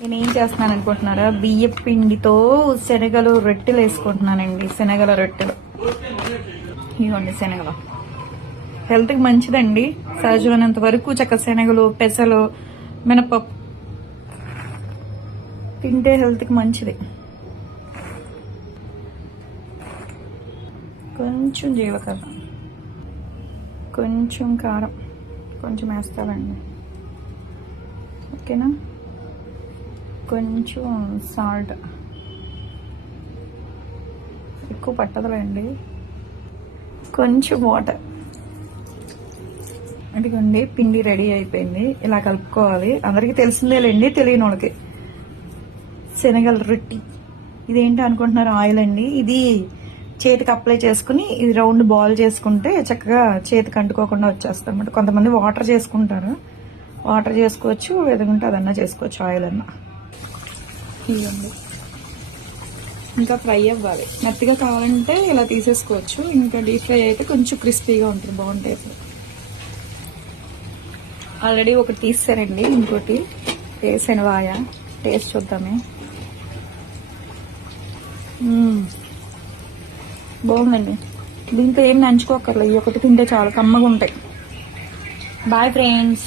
నేను ఏం చేస్తున్నాను అనుకుంటున్నారా? బియ్య పిండితో శనగలు రొట్టెలు వేసుకుంటున్నానండి. శనగల రొట్టెలు ఇవ్వండి. శనగలు హెల్త్కి మంచిదండి. సహజమైనంత వరకు చక్క శనగలు, పెసలు, మినపప్పు తింటే హెల్త్కి మంచిది. కొంచెం జీలకర్ర, కొంచెం కారం, కొంచెం వేస్తానండి. ఓకేనా? కొంచెం సాల్ట్, ఎక్కువ పట్టదులేండి. కొంచెం వాటర్. అదిగోండి, పిండి రెడీ అయిపోయింది. ఇలా కలుపుకోవాలి. అందరికీ తెలిసిందేలేండి, తెలియని వాళ్ళకి. శనగల రొట్టి. ఇదేంటి అనుకుంటున్నారు? ఆయిల్ అండి. ఇది చేతికి అప్లై చేసుకుని ఇది రౌండ్ బాల్ చేసుకుంటే చక్కగా చేతికి అంటుకోకుండా వచ్చేస్తాం అన్నమాట. కొంతమంది వాటర్ చేసుకుంటారు, వాటర్ చేసుకోవచ్చు, లేదంటే అదన్నా చేసుకోవచ్చు. ఆయిల్ అన్నా. ఇవ్వండి. ఇంకా ఫ్రై అవ్వాలి. మెత్తగా కావాలంటే ఇలా తీసేసుకోవచ్చు. ఇంకా డీప్ ఫ్రై అయితే కొంచెం క్రిస్పీగా ఉంటుంది, బాగుంటుంది. ఆల్రెడీ ఒకటి తీసారండి, ఇంకోటి వేసాను. వాయా టేస్ట్ చూద్దామే. బాగుందండి. దీంట్లో ఏం నంచుకోకర్లేదు, ఒకటి తింటే చాలా కమ్మగా ఉంటాయి. Bye friends.